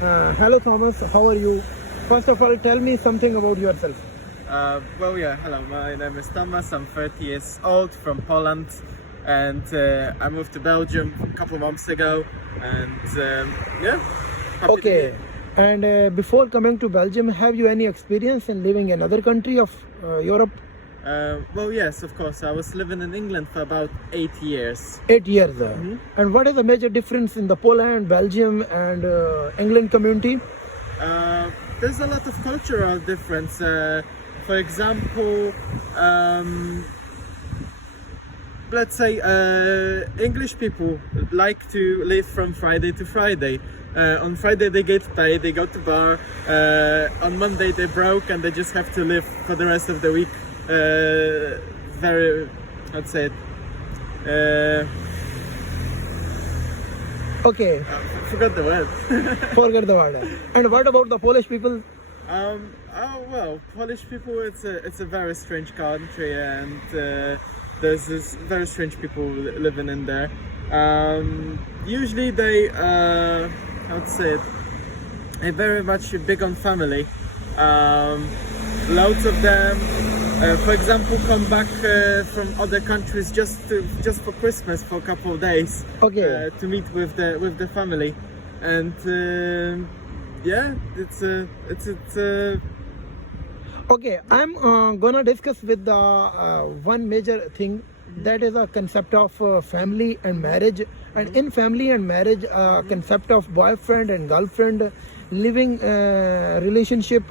Hello Thomas, how are you? First of all, tell me something about yourself. Hello. My name is Thomas. I'm 30 years old from Poland, and I moved to Belgium a couple months ago. And yeah, happy to be Okay, here. and before coming to Belgium, have you any experience in living in another country of Europe? Yes, of course. I was living in England for about 8 years. 8 years. And what is the major difference in the Poland, Belgium, and England community? There's a lot of cultural difference. For example, let's say English people like to live from Friday to Friday. On Friday they get paid, they go to bar. On Monday they broke and they just have to live for the rest of the week. Very, I'd say, Okay, forgot the word. forget the word. And what about the Polish people? Polish people, it's a very strange country, and there's this very strange people living in there. Usually they, how to say it, they're very much big on family. Loads of them, for example, come back from other countries just for Christmas for a couple of days. Okay. To meet with the family, and yeah, it's Okay, I'm gonna discuss with the one major thing, that is a concept of family and marriage. And in family and marriage, concept of boyfriend and girlfriend, living relationship,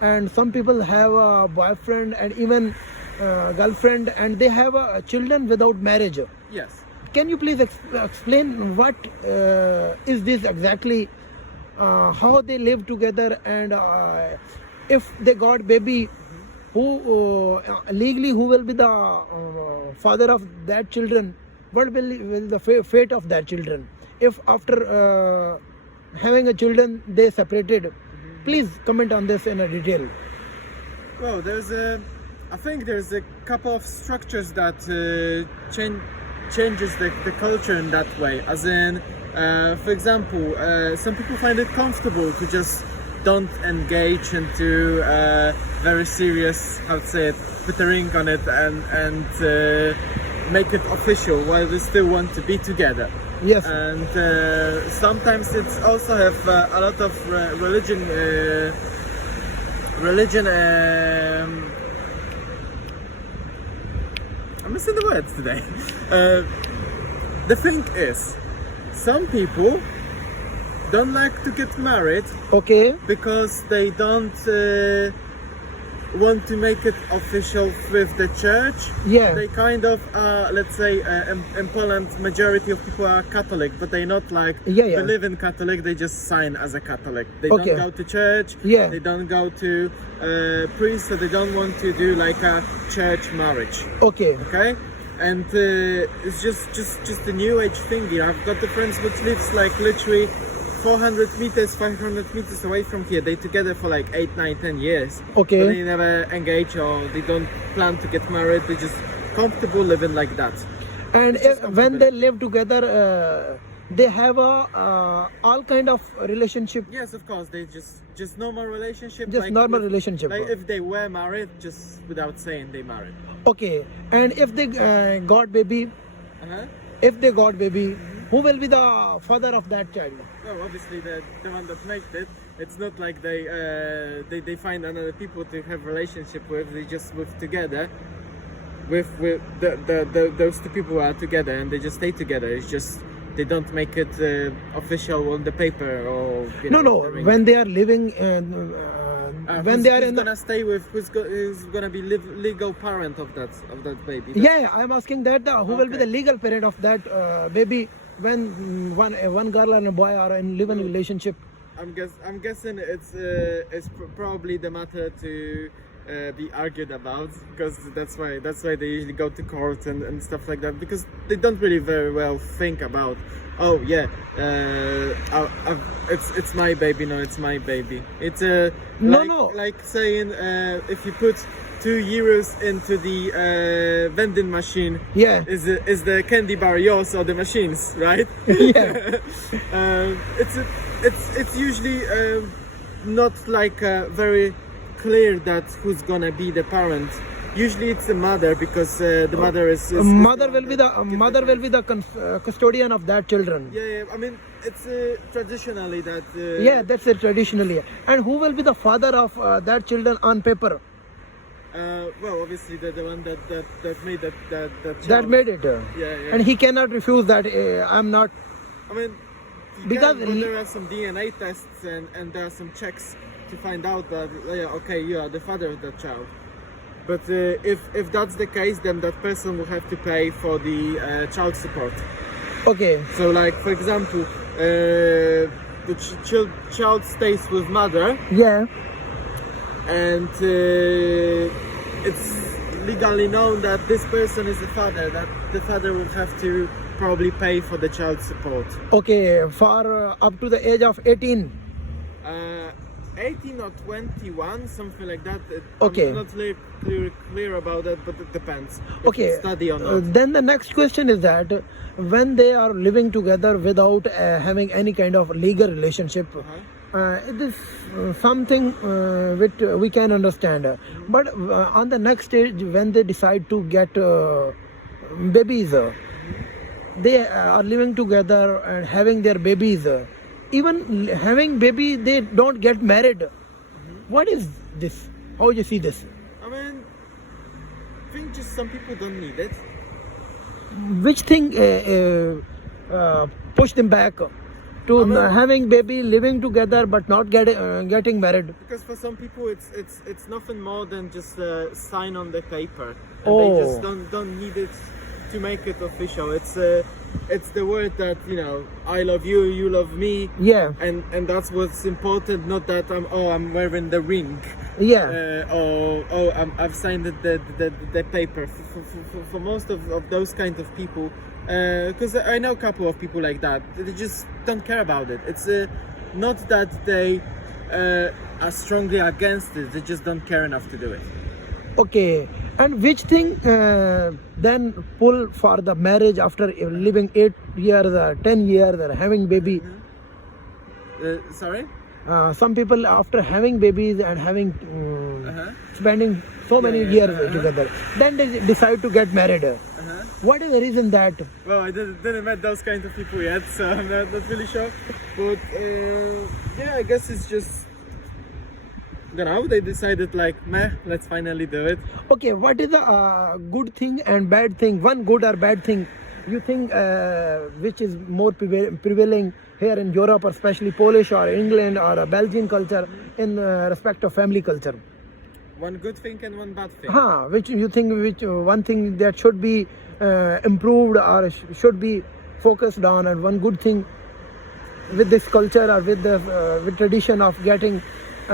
and some people have a boyfriend and even girlfriend, and they have children without marriage. yes. Can you please explain what is this exactly? How they live together, and if they got baby, who legally who will be the father of that children? What will the fate of that children? If after having a children they separated, please comment on this in a detail. Well, I think there's a couple of structures that changes the culture in that way. As in, for example, some people find it comfortable to just don't engage into very serious, how to say it, put a ring on it and make it official, while they still want to be together. Yes. And sometimes it's also have a lot of religion. I'm missing the words today. The thing is, some people don't like to get married Okay. because they don't want to make it official with the church. Yeah. They kind of, let's say, in Poland, majority of people are Catholic, but they not like Yeah. believe in Catholic. They just sign as a Catholic. They Okay. don't go to church. Yeah. They don't go to priest. So they don't want to do like a church marriage. Okay. Okay. And it's just a new age thing here. I've got the friends which lives like literally 400 meters, 500 meters away from here. They together for like 8, 9, 10 years. Okay. But they never engage or they don't plan to get married. They're just comfortable living like that. And when they live together, they have a all kind of relationship. Yes, of course. They just normal relationship. Just normal relationship. Like if they were married, just without saying they married. Okay. And if they got baby, Uh-huh. if they got baby, who will be the father of that child? Well, obviously the one that made it. It's not like they find another people to have relationship with. They just live together. With those two people are together and they just stay together. It's just they don't make it official on the paper or No. When they are living, when they are who's in the, gonna stay with who's gonna be legal parent of that baby. yeah, I'm asking that who will be Okay. the legal parent of that baby when one girl and a boy are in living relationship. I'm guessing it's probably the matter to be argued about, because that's why they usually go to court and stuff like that, because they don't really very well think about, oh yeah, it's my baby, no, it's my baby. It's like saying if you put €2 into the vending machine, Yeah. is the candy bar yours or the machines, right? Yeah. It's it's usually not like very clear that who's gonna be the parent. Usually it's the mother, because the mother is Mother the will one be that the gives mother will birth. be the custodian of that children. Yeah. I mean, it's traditionally that. Yeah, that's it traditionally. And who will be the father of that children on paper? Well, obviously the one that made that That child. made it. Yeah. And he cannot refuse that. I'm not. I mean, you Because can, but he- there are some DNA tests and there are some checks to find out that yeah, okay, you are the father of that child. But if that's the case, then that person will have to pay for the child support. Okay. So, like for example, the child stays with mother, Yeah. and it's legally known that this person is the father. That the father will have to probably pay for the child support. Okay. For up to the age of 18. 18 or 21, something like that. Okay. I'm not clear about that, but it depends. If Okay. it's study or not. Then the next question is that when they are living together without having any kind of legal relationship, it is something which we can understand. But on the next stage, when they decide to get babies, they are living together and having their babies. Even having baby, they don't get married. What is this? How you see this? I mean, I think just some people don't need it. Which thing push them back to having baby, living together, but not getting married? Because for some people, it's nothing more than just a sign on the paper, and Oh. they just don't need it to make it official. It's the word that, you know, I love you, you love me, Yeah, and that's what's important. Not that I'm wearing the ring, yeah, I've signed the paper. For most of those kind of people, because I know a couple of people like that. They just don't care about it. It's not that they are strongly against it. They just don't care enough to do it. okay. And which thing then pull for the marriage after living 8 years or 10 years or having baby? Sorry. Some people after having babies and having spending so many years together, then they decide to get married. What is the reason that? Well, I didn't met those kind of people yet, so I'm not really sure. But yeah, I guess it's just, you know, they decided like, meh, let's finally do it. Okay, what is the good thing and bad thing? One good or bad thing you think which is more prevailing here in Europe, or especially Polish or England or Belgian culture in respect of family culture? One good thing and one bad thing. Which you think, which one thing that should be improved or should be focused on, and one good thing with this culture or with the with tradition of getting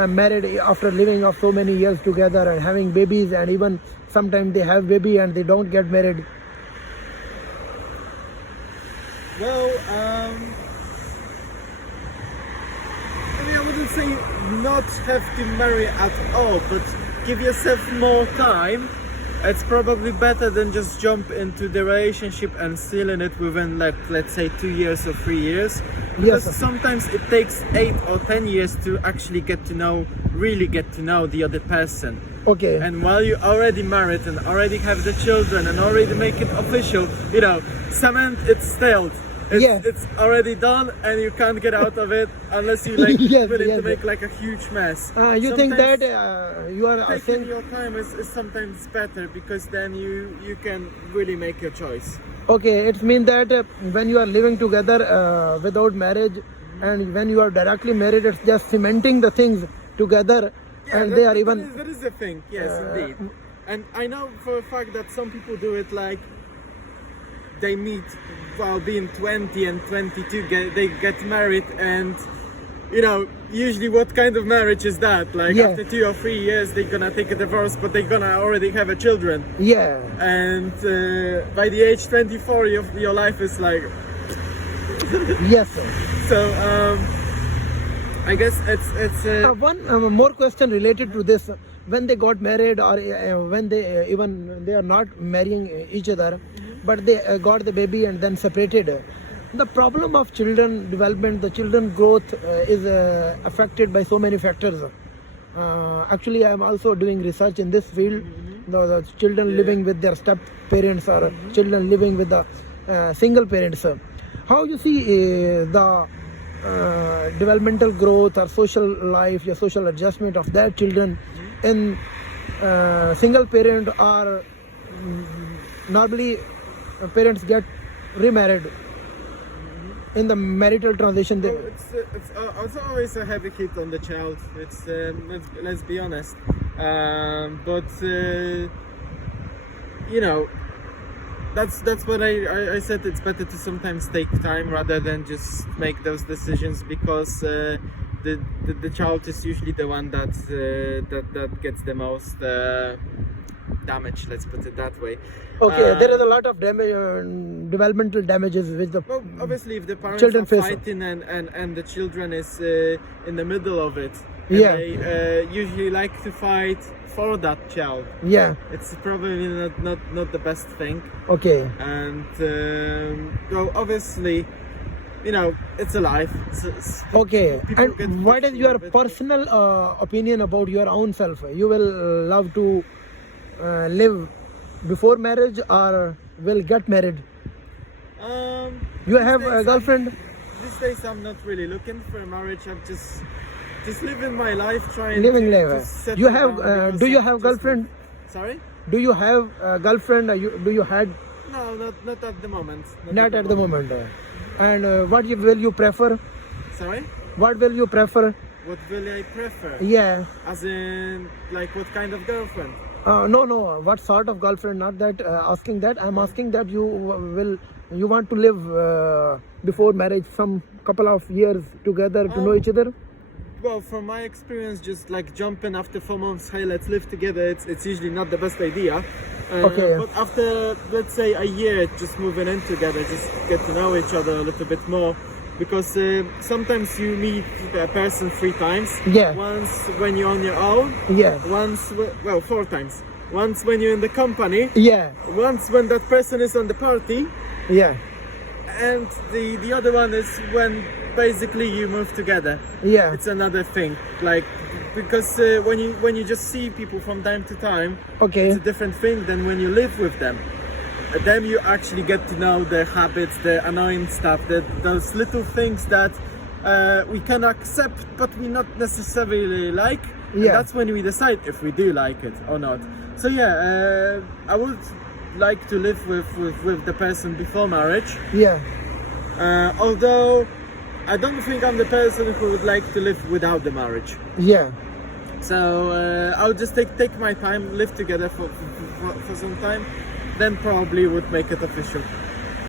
married after living of so many years together and having babies, and even sometimes they have baby and they don't get married. Well, I mean, I wouldn't say not have to marry at all, but give yourself more time. It's probably better than just jump into the relationship and seal in it within, like, let's say 2 years or 3 years. Because Yes. sometimes it takes 8 or 10 years to actually really get to know the other person. Okay. And while you're already married and already have the children and already make it official, you know, cement, it's stale. It's already done, and you can't get out of it unless you like Yes, willing yes. to make like a huge mess. You think Sometimes that you are taking saying, your time is sometimes better, because then you can really make your choice. okay, it means that when you are living together without marriage, and when you are directly married, it's just cementing the things together, and they are even. That is the thing, yes, indeed. And I know for a fact that some people do it like they meet while being 20 and 22, they get married, and you know, usually what kind of marriage is that? Like after 2 or 3 years they're gonna take a divorce, but they're gonna already have a children. Yeah. And by the age 24 your life is like Yes, sir. so I guess it's One more question related to this. When they got married, or when they even they are not marrying each other, but they got the baby and then separated. The problem of children development, the children growth is affected by so many factors. Actually, I am also doing research in this field. The children living with their step parents or children living with the single parents. How you see the developmental growth or social life, your social adjustment of their children in single parent or normally parents get remarried in the marital transition. Well, it's always a heavy hit on the child. It's let's be honest. But you know, that's what I said. It's better to sometimes take time rather than just make those decisions, because the child is usually the one that gets the most damage. Let's put it that way. Okay, there is a lot of developmental damages which the Well, obviously, if the parents children are face. fighting and the children is in the middle of it, Yeah. they usually like to fight for that child. Yeah. It's probably not the best thing. Okay. And well, obviously, you know, it's a life. Okay. People get And what is frustrated your with it. personal opinion about your own self? You will love to live before marriage or will get married? You These have days a girlfriend? These days, I'm not really looking for a marriage. I'm just living my life, trying Living to life. settle You have? down because Do you I'm have just- girlfriend? Sorry? Do you have a girlfriend? Do you had? No, not at the moment. Not at the moment. And will you prefer? Sorry? What will you prefer? What will I prefer? Yeah. As in, like, what kind of girlfriend? No. What sort of girlfriend? Not that asking that. I'm asking that you want to live before marriage some couple of years together to know each other. Well, from my experience, just like jumping after 4 months, hey, let's live together, it's usually not the best idea. Okay. But after, let's say, a year, just moving in together, just get to know each other a little bit more. Because sometimes you meet a person 3 times. Yeah. Once when you're on your own. Yeah. Once, 4 times. Once when you're in the company. Yeah. Once when that person is on the party. Yeah. And the other one is when basically you move together. Yeah. It's another thing, like, because when you just see people from time to time, Okay. it's a different thing than when you live with them. Then you actually get to know their habits, their annoying stuff, those little things that we can accept but we not necessarily like. And Yeah. that's when we decide if we do like it or not. So yeah, I would like to live with the person before marriage. Yeah. Although I don't think I'm the person who would like to live without the marriage. Yeah. So I would just take my time, live together for some time, then probably would make it official.